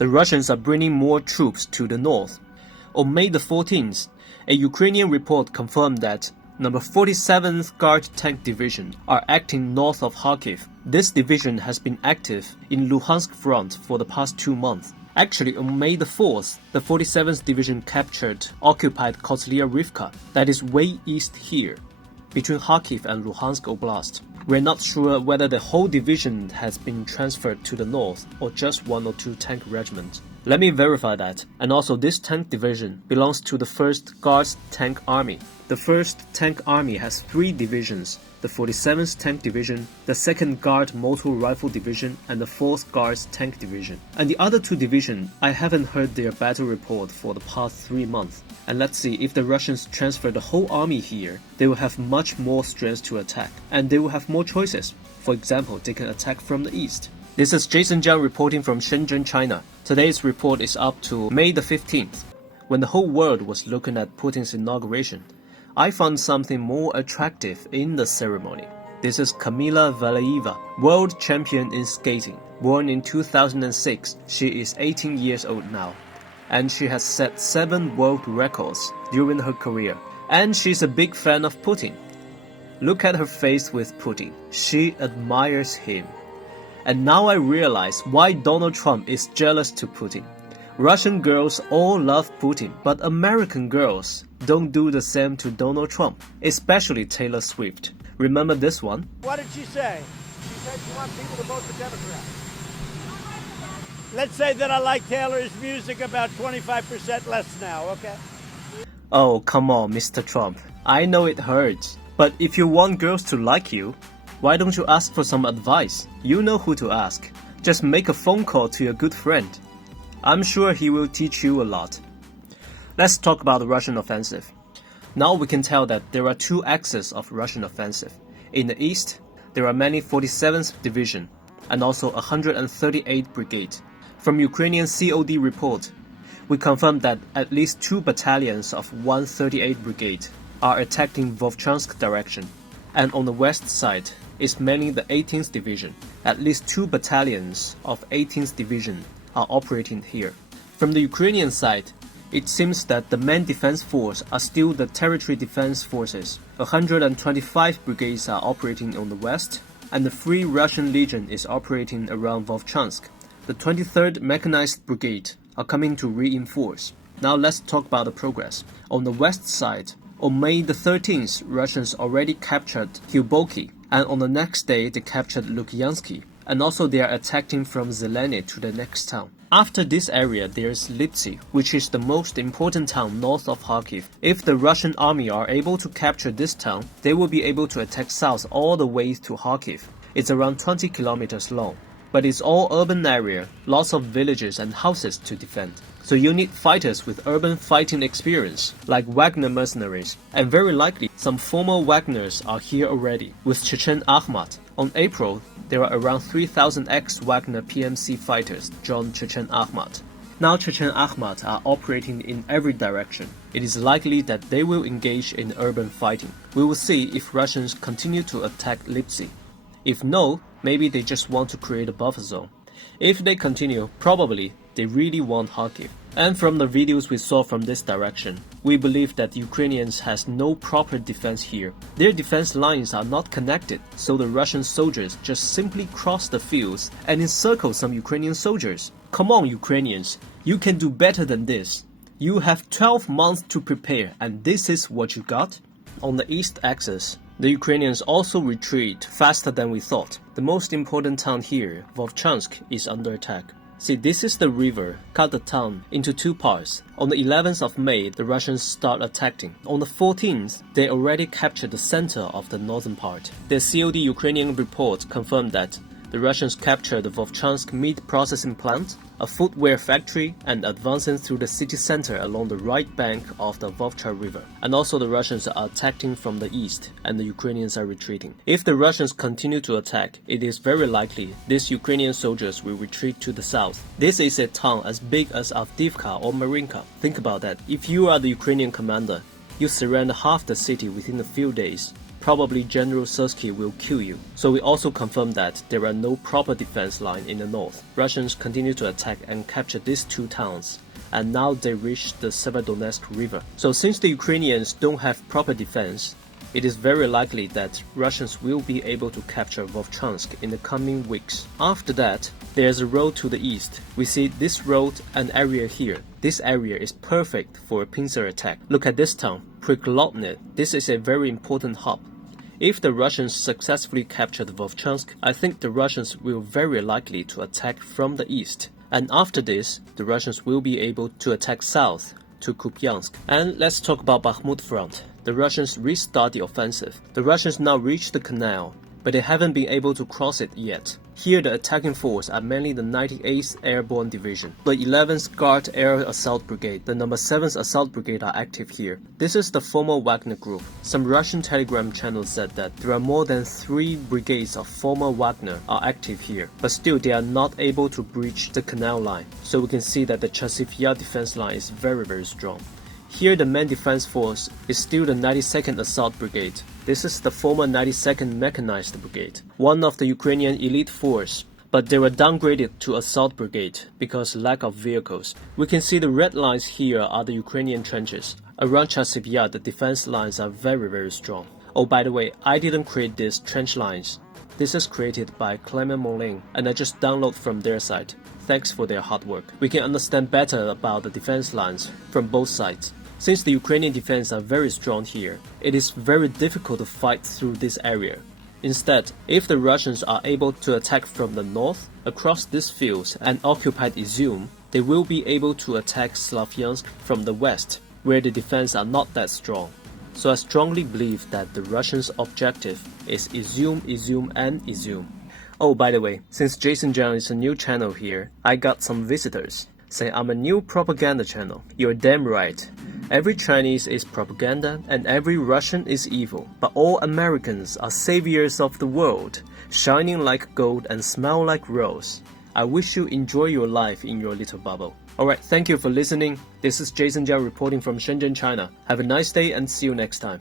the Russians are bringing more troops to the north. On May the 14th, a Ukrainian report confirmed that No. 47th Guard Tank Division are acting north of Kharkiv. This division has been active in Luhansk front for the past 2 months. Actually, on May the 4th, the 47th Division occupied Kozlyarivka, that is way east here, between Kharkiv and Luhansk Oblast. We're not sure whether the whole division has been transferred to the north or just 1 or 2 tank regiments. Let me verify that. And also, this tank division belongs to the 1st Guards Tank Army. The 1st Tank Army has 3 divisions: the 47th Tank Division, the 2nd Guard Motor Rifle Division, and the 4th Guards Tank Division. And the other 2 divisions, I haven't heard their battle report for the past 3 months. And let's see, if the Russians transfer the whole army here, they will have much more strength to attack, and they will have more choices. For example, they can attack from the east. This is Jason Jiang reporting from Shenzhen, China. Today's report is up to May the 15th. When the whole world was looking at Putin's inauguration, I found something more attractive in the ceremony. This is Kamila Valieva, world champion in skating. Born in 2006, she is 18 years old now, and she has set 7 world records during her career. And she's a big fan of Putin. Look at her face with Putin. She admires him. And now I realize why Donald Trump is jealous to Putin. Russian girls all love Putin, but American girls don't do the same to Donald Trump, especially Taylor Swift. Remember this one? What did she say? She said she wants people to vote for Democrats. Let's say that I like Taylor's music about 25% less now, okay? Oh, come on, Mr. Trump. I know it hurts, but if you want girls to like you, why don't you ask for some advice? You know who to ask. Just make a phone call to your good friend. I'm sure he will teach you a lot. Let's talk about the Russian offensive. Now we can tell that there are 2 axes of Russian offensive. In the east, there are many 47th Division and also 138th Brigade. From Ukrainian COD report, we confirm that at least 2 battalions of 138th Brigade are attacking Vovchansk direction. And on the west side is mainly the 18th Division. At least 2 battalions of 18th Division are operating here. From the Ukrainian side, it seems that the main defense force are still the Territory Defense Forces. 125 brigades are operating on the west, and the Free Russian Legion is operating around Vovchansk. The 23rd Mechanized Brigade are coming to reinforce. Now let's talk about the progress. On the west side, on May the 13th, Russians already captured Hyuboki, and on the next day they captured Lukyansky, and also they are attacking from Zeleny to the next town. After this area, there is Lypsti, which is the most important town north of Kharkiv. If the Russian army are able to capture this town, they will be able to attack south all the way to Kharkiv. It's around 20 kilometers long, but it's all urban area, lots of villages and houses to defend. So you need fighters with urban fighting experience, like Wagner mercenaries, and very likely some former Wagners are here already, with Chechen Ahmad. On April, there are around 3,000 ex-Wagner PMC fighters join Chechen Ahmad. Now Chechen Ahmad are operating in every direction. It is likely that they will engage in urban fighting. We will see if Russians continue to attack Lypsti. If no, maybe they just want to create a buffer zone. If they continue, probably they really want Kharkiv. And from the videos we saw from this direction, we believe that Ukrainians has no proper defense here. Their defense lines are not connected, so the Russian soldiers just simply cross the fields and encircle some Ukrainian soldiers. Come on, Ukrainians, you can do better than this. You have 12 months to prepare, and this is what you got? On the east axis, the Ukrainians also retreat faster than we thought. The most important town here, Vovchansk, is under attack. See, this is the river, cut the town into 2 parts. On the 11th of May, the Russians start attacking. On the 14th, they already captured the center of the northern part. The COD Ukrainian report confirmed that the Russians captured the Vovchansk meat processing plant, a footwear factory, and advancing through the city center along the right bank of the Vovcha River. And also the Russians are attacking from the east, and the Ukrainians are retreating. If the Russians continue to attack, it is very likely these Ukrainian soldiers will retreat to the south. This is a town as big as Avdiivka or Marinka. Think about that. If you are the Ukrainian commander, you surrender half the city within a few days. probably General Sursky will kill you. So we also confirm that there are no proper defense line in the north. Russians continue to attack and capture these two towns, and now they reach the Severodonetsk River. So since the Ukrainians don't have proper defense, it is very likely that Russians will be able to capture Vovchansk in the coming weeks. After that, there's a road to the east. We see this road and area here. This area is perfect for a pincer attack. Look at this town, Prikladne. This is a very important hub. If the Russians successfully capture the Vovchansk, I think the Russians will very likely to attack from the east. And after this, the Russians will be able to attack south to Kupiansk. And let's talk about Bakhmut front. The Russians restart the offensive. The Russians now reach the canal, but they haven't been able to cross it yet. Here the attacking force are mainly the 98th Airborne Division, the 11th Guard Air Assault Brigade, the number 7th Assault Brigade are active here. This is the former Wagner group. Some Russian Telegram channels said that there are more than 3 brigades of former Wagner are active here, but still they are not able to breach the canal line. So we can see that the Chasiv Yar defense line is very strong. Here the main defense force is still the 92nd Assault Brigade. This is the former 92nd Mechanized Brigade, one of the Ukrainian elite force, but they were downgraded to Assault Brigade because lack of vehicles. We can see the red lines here are the Ukrainian trenches. Around Chasiv Yar the defense lines are very strong. Oh, by the way, I didn't create these trench lines. This is created by Clement Molin and I just download from their site. Thanks for their hard work. We can understand better about the defense lines from both sides. Since the Ukrainian defense are very strong here, it is very difficult to fight through this area. Instead, if the Russians are able to attack from the north, across these fields and occupy Izium, they will be able to attack Slavyansk from the west, where the defense are not that strong. So I strongly believe that the Russians' objective is Izium, and Izium. Oh, by the way, since Jason Zhang is a new channel here, I got some visitors. Say I'm a new propaganda channel. You're damn right. Every Chinese is propaganda and every Russian is evil, but all Americans are saviors of the world, shining like gold and smell like rose. I wish you enjoy your life in your little bubble. Alright, thank you for listening. This is Jason Zhao reporting from Shenzhen, China. Have a nice day and see you next time.